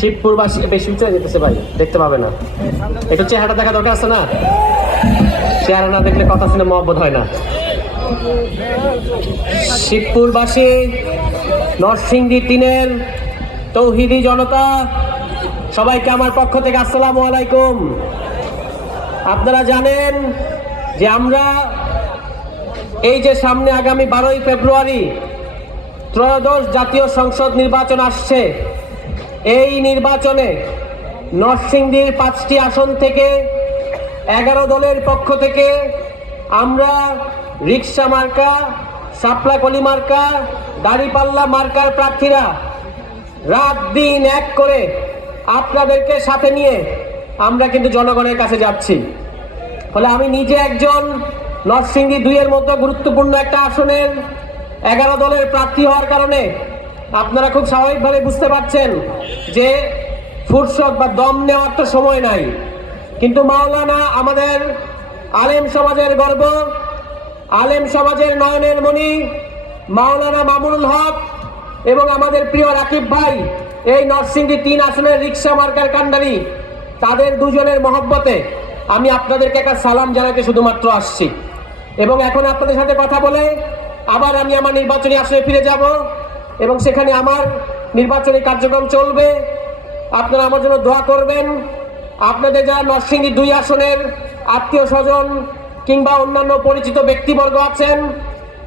শিবপুর বা বেশি উঁচু যেতেছে ভাই, দেখতে পাবে না। একটু চেহারা দেখা দরকার আছে না? চেহারা না দেখলে কথা শুনে মহব্বত হয় না। শিবপুরবাসী, নরসিংদী 3-এর তৌহিদি জনতা, সবাইকে আমার পক্ষ থেকে আসসালামু আলাইকুম। আপনারা জানেন যে আমরা এই যে সামনে আগামী 12ই ফেব্রুয়ারি ত্রয়োদশ জাতীয় সংসদ নির্বাচন আসছে, এই নির্বাচনে নরসিংদীর 5টি আসন থেকে 11 দলের পক্ষ থেকে আমরা রিকশা মার্কা, শাপলাকলি মার্কা, দাড়িপাল্লা মার্কার প্রার্থীরা রাত দিন এক করে আপনাদেরকে সাথে নিয়ে আমরা কিন্তু জনগণের কাছে যাচ্ছি। ফলে আমি নিজে একজন নরসিংদী 2-এর মতো গুরুত্বপূর্ণ একটা আসনের 11 দলের প্রার্থী হওয়ার কারণে আপনারা খুব স্বাভাবিকভাবে বুঝতে পারছেন যে ফুরসত বা দম নেওয়ার তো সময় নাই। কিন্তু মাওলানা আমাদের আলেম সমাজের গর্ব, আলেম সমাজের নয়নের মণি মাওলানা মামুনুল হক এবং আমাদের প্রিয় রাকিব ভাই, এই নরসিংদী 3 আসনের রিকশা মার্কার কান্ডারি, তাদের দুজনের মহব্বতে আমি আপনাদেরকে একটা সালাম জানাতে শুধুমাত্র আসছি। এবং এখন আপনাদের সাথে কথা বলে আবার আমি আমার নির্বাচনী আসনে ফিরে যাব এবং সেখানে আমার নির্বাচনী কার্যক্রম চলবে। আপনারা আমার জন্য দোয়া করবেন। আপনাদের যারা নরসিংদী 2 আসনের আত্মীয় স্বজন কিংবা অন্যান্য পরিচিত ব্যক্তিবর্গ আছেন,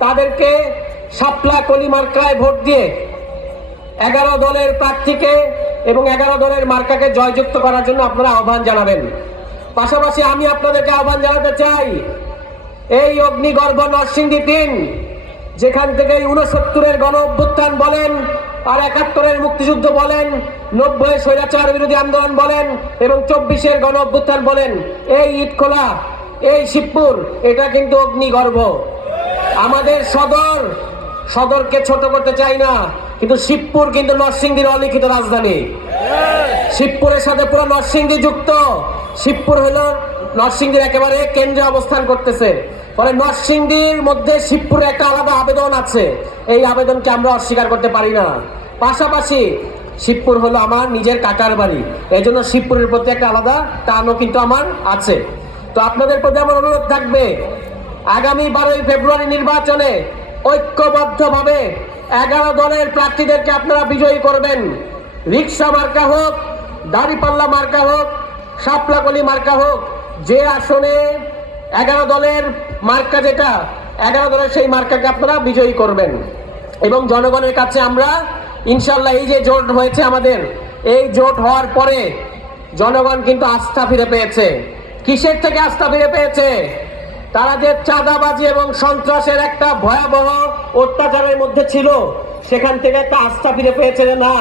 তাদেরকে শাপলাকলি মার্কায় ভোট দিয়ে 11 দলের প্রার্থীকে এবং 11 দলের মার্কাকে জয়যুক্ত করার জন্য আপনারা আহ্বান জানাবেন। পাশাপাশি আমি আপনাদেরকে আহ্বান জানাতে চাই, এই অগ্নিগর্ভ নরসিংদী 3, যেখান থেকে 69-এর গণ অভ্যুত্থান বলেন, আর 71-এর মুক্তিযুদ্ধ বলেন, 90-এর স্বৈরাচার বিরোধী আন্দোলন বলেন এবং 24-এর গণ অভ্যুত্থান বলেন, এই ইটখোলা, এই শিবপুর, এটা কিন্তু অগ্নিগর্ভ। আমাদের সদরকে ছোট করতে চাই না, কিন্তু শিবপুর কিন্তু নরসিংদীর অলিখিত রাজধানী। শিবপুরের সাথে পুরো নরসিংদী যুক্ত। শিবপুর হলো নরসিংদীর একেবারে কেন্দ্রে অবস্থান করতেছে। ফলে নরসিংদীর মধ্যে শিবপুরে একটা আলাদা আবেদন আছে, এই আবেদনকে আমরা অস্বীকার করতে পারি না। পাশাপাশি শিবপুর হলো আমার নিজের কাকার বাড়ি, এই জন্য শিবপুরের প্রতি একটা আলাদা টানও কিন্তু আমার আছে। তো আপনাদের প্রতি আমার অনুরোধ থাকবে, আগামী 12ই ফেব্রুয়ারি নির্বাচনে ঐক্যবদ্ধভাবে 11 দলের প্রার্থীদেরকে আপনারা বিজয়ী করবেন। রিকশা মার্কা হোক, দাড়িপাল্লা মার্কা হোক, শাপলাকলি মার্কা হোক, যে আসনে 11 দলের মার্কা যেটা, 11 দলের সেই মার্কাকে আপনারা বিজয়ী করবেন। এবং জনগণের কাছে আমরা ইনশাল্লাহ, এই যে জোট হয়েছে আমাদের, এই জোট হওয়ার পরে জনগণ কিন্তু আস্থা ফিরে পেয়েছে। কিসের থেকে আস্থা ফিরে পেয়েছে? তারা যে চাঁদাবাজি এবং সন্ত্রাসের একটা ভয়াবহ অত্যাচারের মধ্যে ছিল, সেখান থেকে একটা আস্থা ফিরে পেয়েছে যে না,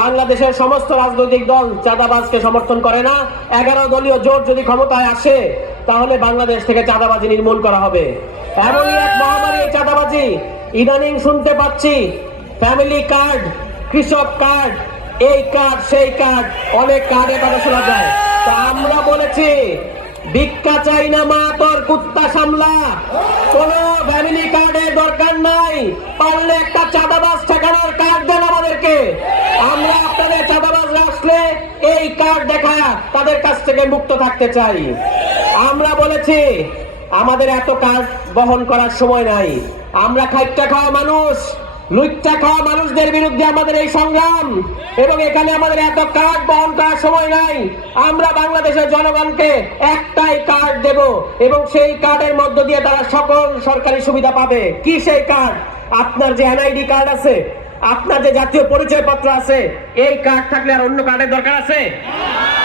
বাংলাদেশের সমস্ত রাজনৈতিক দল চাঁদাবাজকে সমর্থন করে না। 11 দলীয় জোট যদি ক্ষমতায় আসে, তাহলে বাংলাদেশ থেকে চাঁদাবাজি নির্মূল করা হবে। এমনই এক মহামারী চাঁদাবাজি। ইদানিং শুনতে পাচ্ছি ফ্যামিলি কার্ড, কৃষক কার্ড, এই কার্ড সেই কার্ড, অনেক কার্ডে কথা শোনা যায়। তা আমরা বলেছি, ভিক্ষা চাই না মা তোর কুত্তা সামলা, কোন ফ্যামিলি কার্ডের দরকার নাই, পারলে একটা চাঁদাবাজ ঠেকানোর কার্ড দেন আমাদেরকে। আমরা আপনাদের চাঁদাবাজরা আসলে এই কার্ড দেখা তাদের কাছ থেকে মুক্ত থাকতে চাই। আমরা বলেছি আমাদের এত কার্ড বহন করার সময় নাই। আমরা খাইট্টা খাওয়া মানুষ, লুচ্চা খাওয়া মানুষদের বিরুদ্ধে আমাদের এই সংগ্রাম, এবং এখানে আমাদের এত কার্ড বহন করার সময় নাই। আমরা বাংলাদেশের জনগণকে একটাই কার্ড দেব এবং সেই কার্ডের মধ্য দিয়ে তারা সকল সরকারি সুবিধা পাবে। কি সেই কার্ড? আপনার যে এনআইডি কার্ড আছে, আপনার যে জাতীয় পরিচয়পত্র আছে, এই কার্ড থাকলে আর অন্য কার্ডের দরকার আছে?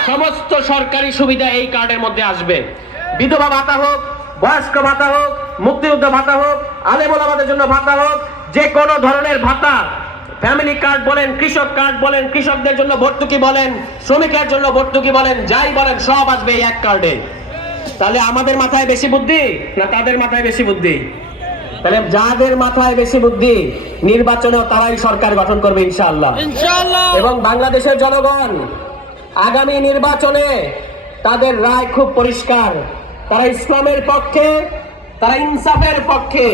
সমস্ত সরকারি সুবিধা এই কার্ডের মধ্যে আসবে। বিধবা ভাতা হোক, বয়স্ক ভাতা হোক, মুক্তিযুদ্ধ ভাতা হোক, আলেম ওলামাদের জন্য ভাতা হোক, যে কোনো ধরনের ভাতা, ফ্যামিলি কার্ড বলেন, কৃষক কার্ড বলেন, কৃষকদের জন্য ভর্তুকি বলেন, শ্রমিকের জন্য ভর্তুকি বলেন, যাই বলেন সব আসবে এই এক কার্ডে। তাহলে আমাদের মাথায় বেশি বুদ্ধি না তাদের মাথায় বেশি বুদ্ধি? তাহলে যাদের মাথায় বেশি বুদ্ধি, নির্বাচনেও তারাই সরকার গঠন করবে ইনশাআল্লাহ। এবং বাংলাদেশের জনগণ আগামী নির্বাচনে তাদের রায় খুব পরিষ্কার। তারা ইসলামের পক্ষে, তারা ইনসাফের পক্ষে।